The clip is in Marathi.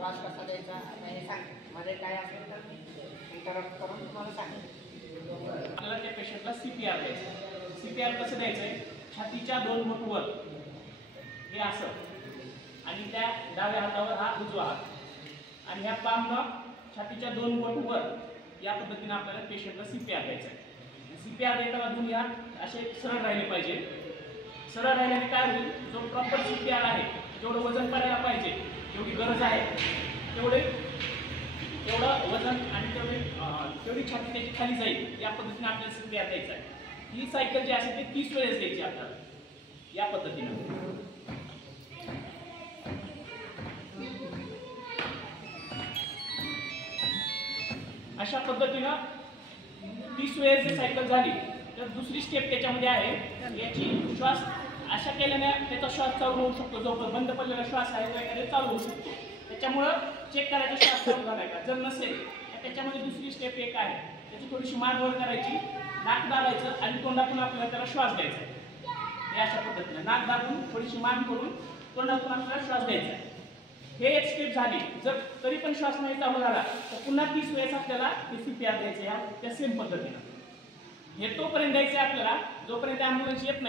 श्वास कसा द्यायचा आता हे सांग मध्ये काय असेल तर इंटरप्ट करून तुम्हाला सांगेल। आपल्याला त्या पेशंटला CPR द्यायचं। CPR कसं द्यायचंय? छातीच्या 2 बोटावर हे असं आणि त्या डाव्या हातावर हा उजवा हात आणि ह्या पामनं छातीच्या 2 बोटावर या पद्धतीने आपल्याला पेशंटला CPR द्यायचं आहे। CPR देताना दोन्ही हात असे सरळ राहिले पाहिजे। सरळ राहिल्याने काय होईल? जो प्रॉपर CPR आहे, जेवढं वजन करायला पाहिजे, जेवढी गरज आहे तेवढं वजन आणि तेवढी छाती त्याची खाली जाईल या पद्धतीने आपल्याला CPR द्यायचा आहे। ही सायकल जी असते ती 30 वेळेस द्यायची आपल्याला या पद्धतीने। अशा पद्धतीनं 30 वेळेस जर सायकल झाली तर दुसरी स्टेप त्याच्यामध्ये आहे, याची श्वास अशा केल्याने त्याचा श्वास चालू होऊ शकतो। जो बंद पडलेला श्वास आहे तो एखाद्या चालू होऊ शकतो। त्याच्यामुळं चेक करायचा श्वास चालू झालाय का। जर नसेल तर त्याच्यामध्ये दुसरी स्टेप एक आहे, त्याची थोडीशी मान वर करायची, नाक दाबायचं आणि तोंडातून आपल्याला त्याला श्वास द्यायचा आहे। हे अशा पद्धतीने नाक दाबून थोडीशी मान करून तोंडातून आपल्याला श्वास द्यायचा आहे। हे एक स्टेप झाली। जर तरी पण श्वास नाही चालू झाला तर पुन्हा 30 वेळेस आपल्याला CPR द्यायचं या त्या सेम पद्धतीने। हे तोपर्यंत द्यायचं आपल्याला जोपर्यंत ॲम्ब्युलन्स येत नाही।